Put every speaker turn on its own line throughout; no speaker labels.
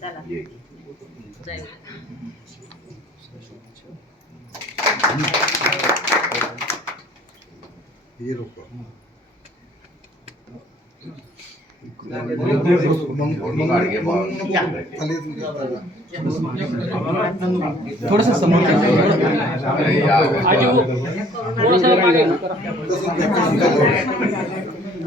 चला. जय
हे.
थोडस समोर
अरे या.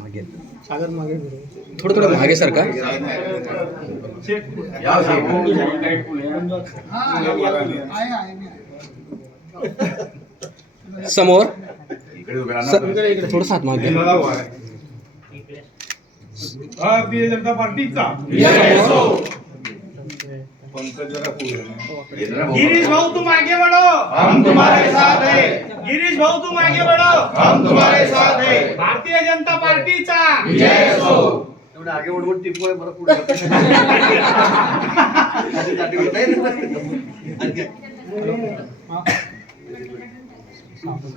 मागे थोडं थोडं मागे सरका
या से.
समोर
इकडे उभे राहा ना.
स- थोडं सात मागे
भारतीय जनता पार्टीचा
ये जरा भाऊ.
गिरीश भाऊ तुम आगे बढ़ो
हम तुम्हारे साथ हैं.
गिरीश भाऊ तुम आगे बढ़ो.
हम तुम्हारे साथ हैं.
भारतीय जनता पार्टीचा.
जय असो.
एवढं आगे वडवड टिपू आहे बरं पुढे